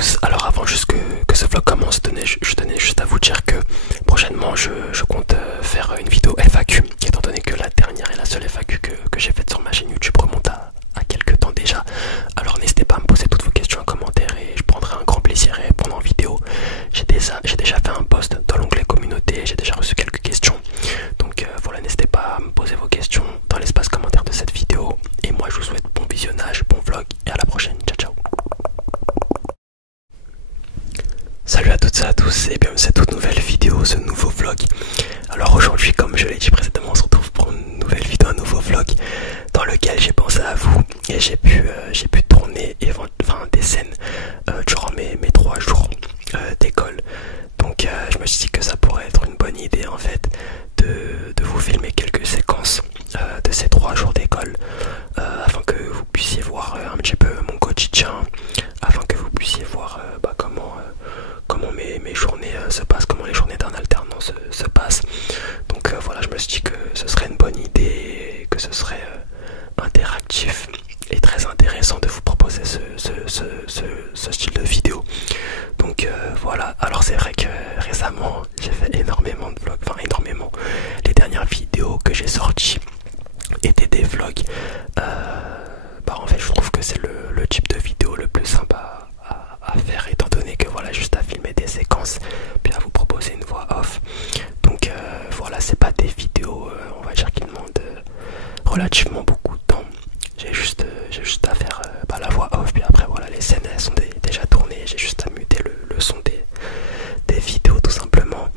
tous. Alors avant juste que ce vlog commence, je tenais juste à vous dire que prochainement je compte faire une vidéo FAQ, étant donné que la dernière et la seule FAQ que j'ai faite sur ma chaîne YouTube remonte à quelques temps déjà. Alors n'hésitez pas à me poser toutes vos questions en commentaire et je prendrai un grand plaisir à répondre en vidéo. J'ai déjà fait un post dans l'onglet communauté, j'ai déjà reçu quelques questions. Donc voilà, n'hésitez pas à me poser vos questions dans l'espace commentaire de cette vidéo. Et moi je vous souhaite bon visionnage, bon vlog et à la prochaine. Ciao ciao. Salut à toutes et à tous et bienvenue à cette toute nouvelle vidéo, ce nouveau vlog. Alors aujourd'hui, comme je l'ai dit précédemment, on se retrouve pour une nouvelle vidéo, un nouveau vlog dans lequel j'ai pensé à vous et j'ai pu tourner des scènes durant mes 3 jours d'école. Donc je me suis dit que ça pourrait être une bonne idée en fait de vous filmer quelques séquences de ces 3 jours d'école afin que vous puissiez voir un petit peu mon quotidien, afin que vous puissiez voir comment mes journées se passent, comment les journées d'un alternant se passent. Donc voilà, je me suis dit que ce serait une bonne idée, que ce serait interactif et très intéressant de vous proposer ce style de vidéo. Donc voilà, alors c'est vrai que récemment j'ai fait énormément de vlogs, enfin énormément. Les dernières vidéos que j'ai sorties étaient des vlogs. En fait je trouve que c'est le type de vidéo le plus sympa à faire, étant donné que voilà, juste à filmer des séquences puis à vous proposer une voix off. Donc voilà, c'est pas des vidéos on va dire qui demandent relativement beaucoup de temps. J'ai juste à faire la voix off, puis après voilà, les scènes elles sont déjà tournées, j'ai juste à muter le son des vidéos tout simplement.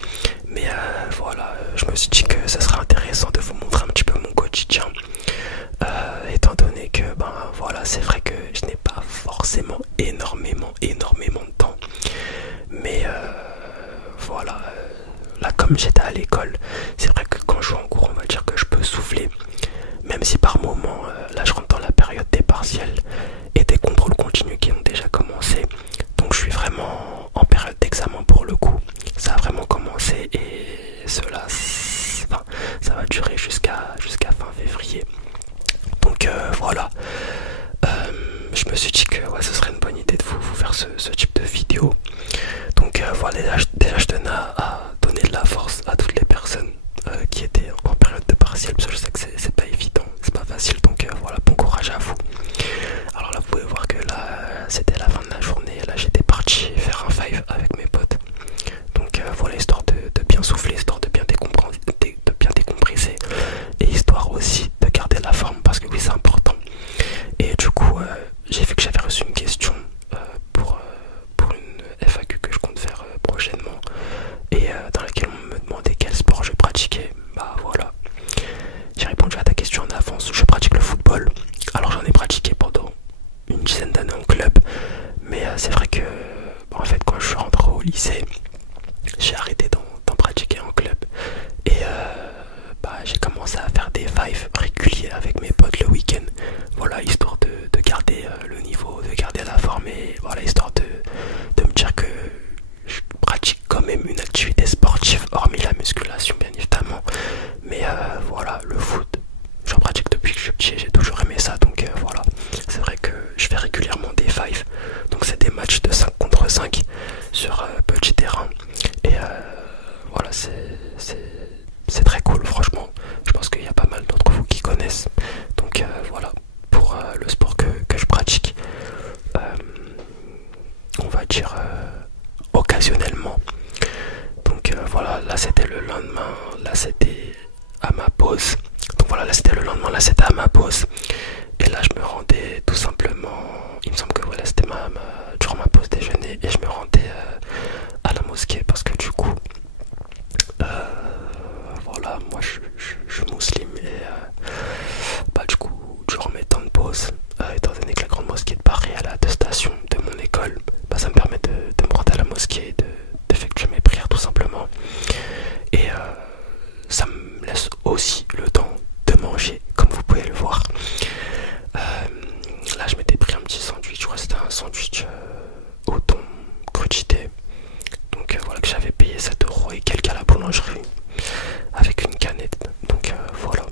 Mais voilà, je me suis dit que ça serait intéressant de vous montrer un petit peu mon quotidien, étant donné que voilà, c'est vrai que je n'ai pas forcément énormément de temps, mais voilà, là comme j'étais à l'école, c'est vrai que quand je suis en cours on va dire que je peux souffler, même si par moment là je rentre dans la période des partiels et des contrôles continus qui ont déjà commencé. Donc je suis vraiment en période d'examen pour le coup, ça a vraiment commencé et cela ça va durer jusqu'à fin février. Donc voilà, je me suis dit que ouais, ce serait une bonne idée de vous faire ce type de vidéo. Donc voilà, déjà je tenais à donner de la force à toutes les personnes qui étaient en période de partiel, parce que je sais que c'est pas évident, c'est pas facile. Donc voilà, bon courage à vous. Alors là vous pouvez voir que là c'était la fin de la journée, là j'étais parti faire un five avec mes potes. Donc voilà, histoire de bien souffler, histoire de bien décompresser et histoire aussi de garder la forme, parce que oui c'est important. Et du coup j'ai vu que j'avais reçu une question pour une FAQ que je compte faire prochainement, et dans laquelle on me demandait quel sport je pratiquais. Bah voilà, j'ai répondu à ta question en avance. Je pratique le football. Alors j'en ai pratiqué pendant une dizaine d'années en club, mais c'est vrai que en fait quand je suis rentré au lycée j'ai arrêté d'en pratiquer en club, et j'ai commencé à faire des fives réguliers avec mes potes le week-end, voilà, histoire de garder le niveau, de garder la forme, et voilà, histoire de me dire que je pratique quand même une activité sportive, hormis la musculation bien évidemment. Mais voilà, le foot j'en pratique depuis que je suis petit, j'ai toujours aimé ça. Donc voilà, c'est vrai que je fais régulièrement des fives, donc c'est des matchs de 5 contre 5 sur petit terrain, et voilà, c'est très cool franchement. Je pense qu'il y a pas mal d'entre vous qui connaissent. Donc voilà, pour le sport que je pratique, on va dire occasionnellement. Donc voilà, là c'était le lendemain, là c'était à ma pause. Donc voilà, là c'était le lendemain, là c'était à ma pause. Et là je me rendais tout simplement, il me semble que voilà, c'était durant ma pause déjeuner, et je me rendais à la mosquée, parce que du coup voilà, moi je suis musulman, et du coup durant mes temps de pause, étant donné que la grande mosquée de Paris elle est à 2 stations de mon école, ça me permet de me rendre à la mosquée, d'effectuer mes prières tout simplement, et ça me laisse aussi le temps de manger, comme vous pouvez le voir. Là je m'étais pris un petit sandwich, je crois que c'était un sandwich au thon crudité, donc voilà, que j'avais payé 7 € et quelques à la boulangerie avec une canette. Donc voilà,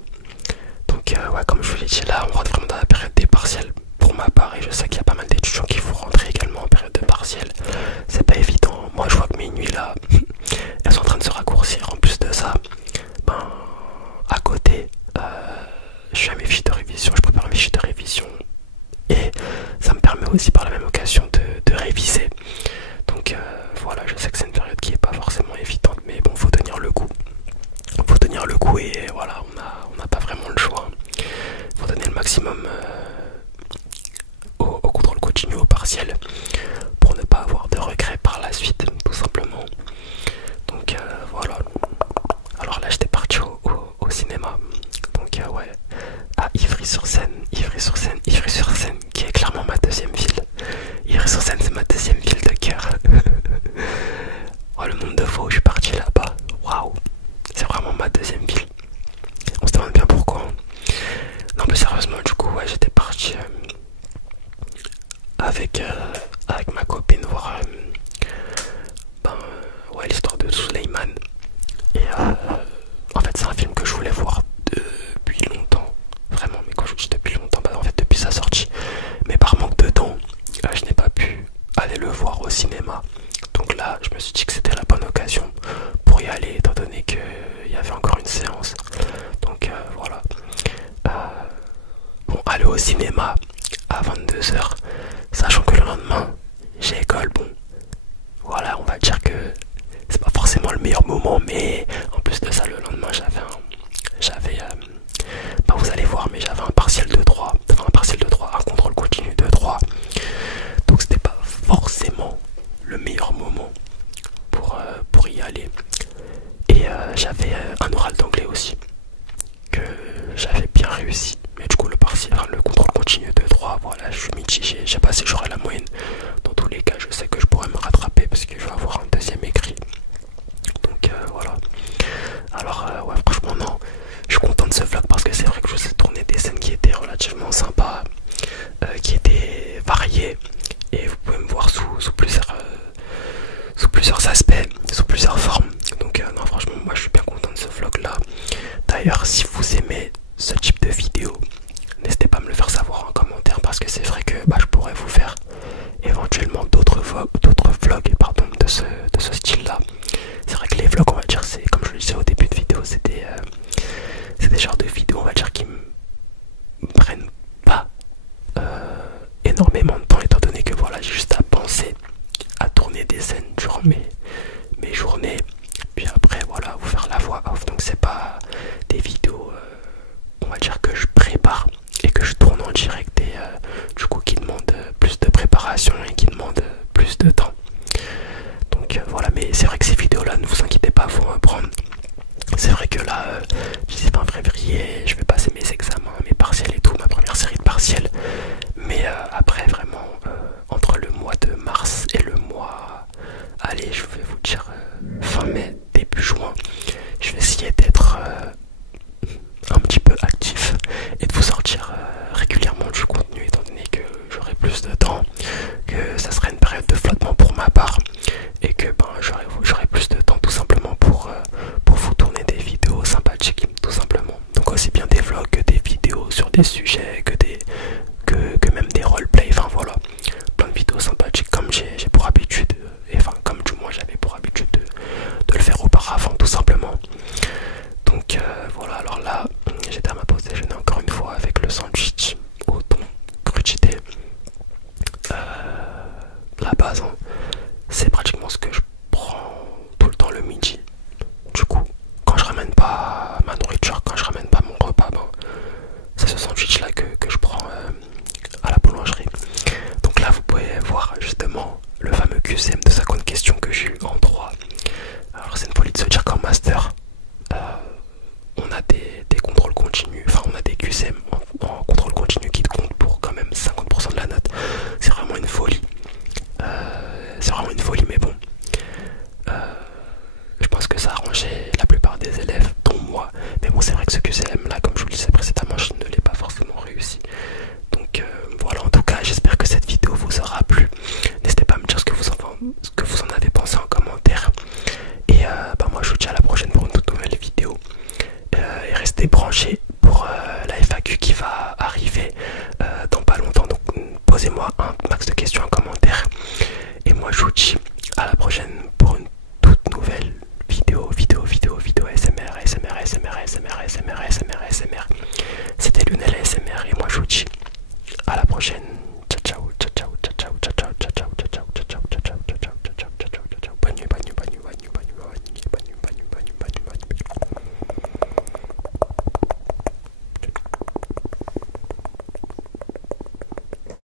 donc ouais, comme je vous l'ai dit, là on rentre vraiment dans la période des partiels pour ma part, et je sais qu'il y a pas mal d'étudiants qui vont rentrer également en période de partiels. aussi par la même occasion de réviser. Donc voilà, je sais que c'est une période qui est pas forcément évidente, mais bon, faut tenir le coup. Faut tenir le coup et voilà, on n'a pas vraiment le choix. Faut donner le maximum au contrôle continu, au partiel, pour ne pas avoir de regrets par la suite, tout simplement. Donc voilà. Alors là, j'étais parti au cinéma. Donc ouais, à Ivry-sur-Seine, qui est clairement ma deuxième ville. Ivry-sur-Seine, c'est ma deuxième ville de cœur. Oh, le nombre de fois où je suis parti là-bas, waouh, c'est vraiment ma deuxième ville. On se demande bien pourquoi. Non, mais sérieusement, du coup, ouais, j'étais parti avec ma copine voir ouais, l'histoire de Suleiman. Et en fait, c'est un film que je voulais voir depuis longtemps. Vraiment, mais quand je dis depuis longtemps, bah en fait, depuis sa sortie. Mais par manque de temps, je n'ai pas pu aller le voir au cinéma. Donc là, je me suis dit que c'était la bonne occasion pour y aller, étant donné qu'il y avait encore une séance. Donc voilà. Bon, aller au cinéma à 22 h, sachant que le lendemain, j'ai école. Bon, voilà, on va dire que c'est pas forcément le meilleur moment, mais en plus de ça, le lendemain, bah vous allez voir, mais j'avais un partiel de 3, un contrôle continu de 3. Donc c'était pas forcément le meilleur moment pour y aller. Et j'avais un oral d'anglais aussi que j'avais bien réussi, mais du coup le partiel, le contrôle continu de 3, voilà, je suis mitigé. Je sais pas si j'aurai la moyenne. Dans tous les cas, je sais que je pourrais me rattraper parce que je vais avoir un deuxième écrit. Donc voilà. Alors ouais, franchement non, je suis content de ce vlog parce que c'est vrai que je vous ai tourné des scènes qui étaient relativement sympas, qui étaient variées, et vous pouvez me voir sous plusieurs aspects, sous plusieurs formes. Donc non, franchement, moi je suis bien content de ce vlog là. D'ailleurs, si vous aimez ce type de vidéo, n'hésitez pas à me le faire savoir en commentaire, parce que c'est vrai que bah, je pourrais vous faire éventuellement d'autres vlogs de ce style là. C'est vrai que les vlogs, on va dire, c'est comme je le disais au début de vidéo, c'est des genres de vidéos, on va dire, qui me prennent pas énormément de temps, étant donné que voilà, j'ai juste à penser à tourner des scènes durant mes journées, puis après voilà, vous faire la voix off. Donc c'est pas des vidéos on va dire, que je prépare et que je tourne en direct, et du coup qui demandent plus de préparation et qui demandent plus de temps. Donc voilà, mais c'est vrai que ces vidéos là, ne vous inquiétez pas, faut reprendre. C'est vrai que là, d'ici fin février, je vais passer mes examens, mes partiels et tout, ma première série de partiels. Mais après, vraiment, entre le mois de mars et le mois, allez, je vais vous dire fin mai, début juin, je vais essayer d'être un petit peu actif et de vous sortir régulièrement du contenu, étant donné que j'aurai plus de temps, que ça serait une période de flottement pour ma part, et que ben, j'aurai plus de temps tout simplement pour vous tourner des vidéos sympathiques, tout simplement. Donc aussi bien des vlogs que des vidéos sur des sujets, que même des roleplays, enfin voilà, plein de vidéos sympathiques comme j'ai pour habitude, et enfin comme du moins j'avais pour habitude de le faire auparavant, tout simplement. Donc voilà, alors là j'étais à ma pause déjeuner encore une fois avec le sandwich au thon crudité. La base, hein, c'est pratiquement ce que je prends tout le temps le midi. Du coup, quand je ramène pas ma nourriture, quand je ramène pas mon repas, ben, c'est ce sandwich là que je prends à la boulangerie. Donc là vous pouvez voir justement le fameux QCM de 50 questions que j'ai eu en 3